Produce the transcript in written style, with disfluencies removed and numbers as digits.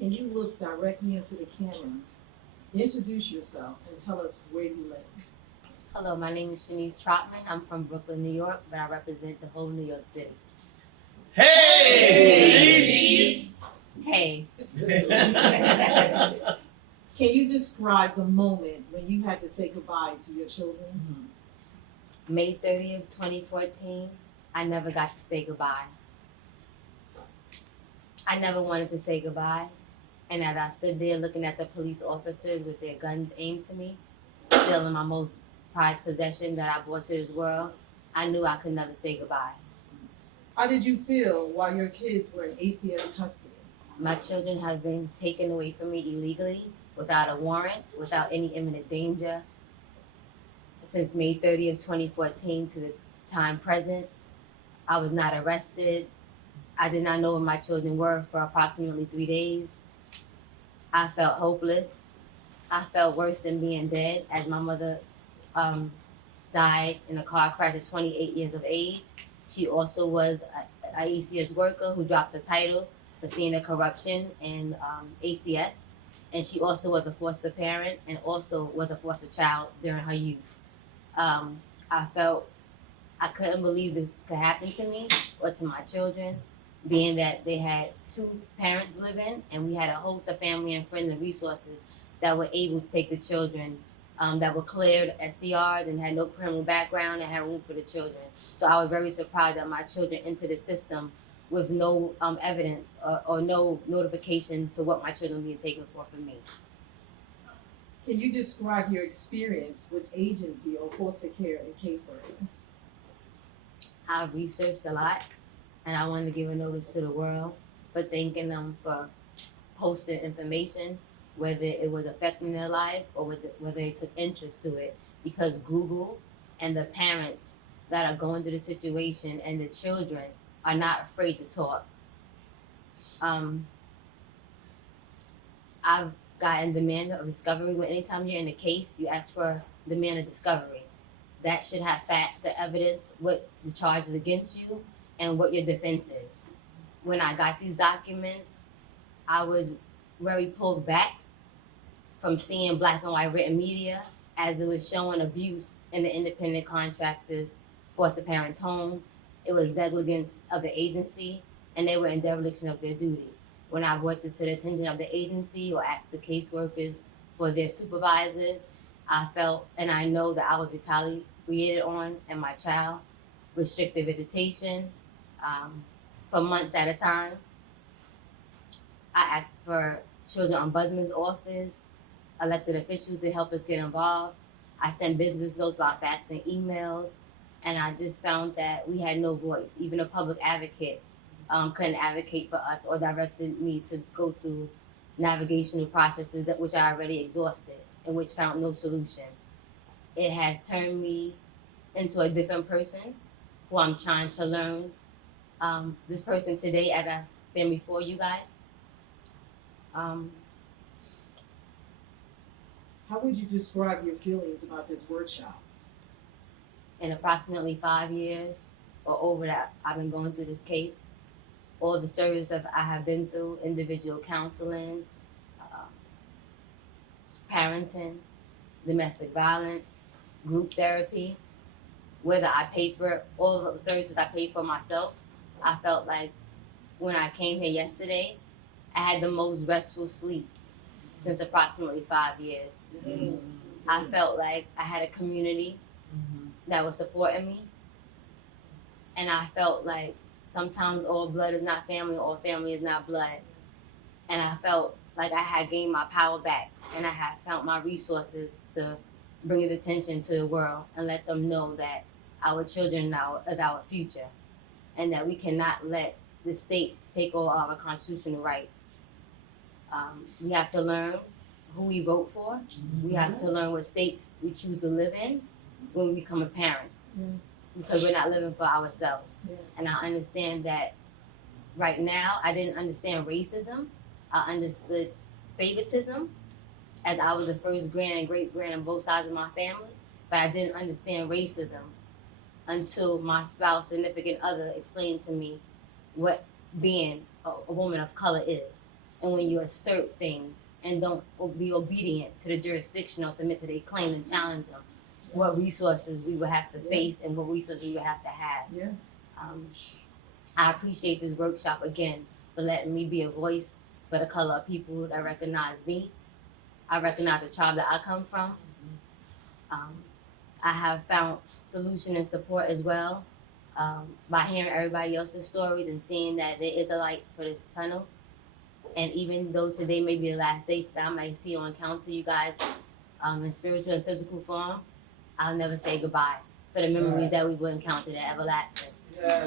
Can you look directly into the camera, introduce yourself, and tell us where you live? Hello, my name is Shanice Trotman. I'm from Brooklyn, New York, but I represent the whole New York City. Hey! Hey. Can you describe the moment when you had to say goodbye to your children? May 30th, 2014, I never got to say goodbye. I never wanted to say goodbye. And as I stood there looking at the police officers with their guns aimed to me, still in my most prized possession that I brought to this world, I knew I could never say goodbye. How did you feel while your kids were in ACS custody? My children have been taken away from me illegally, without a warrant, without any imminent danger. Since May 30th, 2014 to the time present, I was not arrested. I did not know where my children were for approximately 3 days. I felt hopeless. I felt worse than being dead, as my mother died in a car crash at 28 years of age. She also was a ACS worker who dropped her title for seeing the corruption in ACS. And she also was a foster parent and also was a foster child during her youth. I felt I couldn't believe this could happen to me or to my children, being that they had 2 parents living and we had a host of family and friends and resources that were able to take the children that were cleared SCRs and had no criminal background and had room for the children. So I was very surprised that my children entered the system with no evidence or no notification to what my children were being taken for from me. Can you describe your experience with agency or foster care and caseworkers? I've researched a lot, and I wanted to give a notice to the world for thanking them for posting information, whether it was affecting their life or whether they took interest to it, because Google and the parents that are going through the situation and the children are not afraid to talk. I've gotten demand of discovery. When anytime you're in a case, you ask for demand of discovery. That should have facts and evidence, what the charge is against you, and what your defense is. When I got these documents, I was very pulled back from seeing black and white written media as it was showing abuse in the independent contractors' foster parents' home. It was negligence of the agency, and they were in dereliction of their duty. When I brought this to the attention of the agency or asked the caseworkers for their supervisors, I felt and I know that I was retaliated on and my child, restricted visitation for months at a time. I asked for children ombudsman's office, elected officials to help us get involved. I sent business notes by fax and emails, and I just found that we had no voice. Even a public advocate couldn't advocate for us or directed me to go through navigational processes that which I already exhausted and which found no solution. It has turned me into a different person who I'm trying to learn. This person today, as I stand before you guys, How would you describe your feelings about this workshop? in approximately 5 years or over that I've been going through this case, all the services that I have been through, individual counseling, parenting, domestic violence, group therapy, whether I paid for it, all of the services I paid for myself, I felt like when I came here yesterday, I had the most restful sleep since approximately 5 years. Yes. I felt like I had a community that was supporting me. And I felt like sometimes all blood is not family, all family is not blood. And I felt like I had gained my power back and I had found my resources to bring it attention to the world and let them know that our children now is our future and that we cannot let the state take all our constitutional rights. We have to learn who we vote for. We have to learn what states we choose to live in when we become a parent, Yes. because we're not living for ourselves. Yes. And I understand that right now, I didn't understand racism. I understood favoritism, as I was the first grand and great grand on both sides of my family, but I didn't understand racism until my spouse, significant other, explained to me what being a woman of color is. and when you assert things and don't be obedient to the jurisdiction or submit to their claim and challenge them, what resources we would have to face and what resources we would have to have. Yes. I appreciate this workshop again for letting me be a voice for the color of people that recognize me. I recognize the tribe that I come from. I have found solution and support as well by hearing everybody else's stories and seeing that there is a light for this tunnel. And even though today may be the last day that I might see or encounter you guys in spiritual and physical form, I'll never say goodbye for the memories that we will encounter that everlasting. Yeah.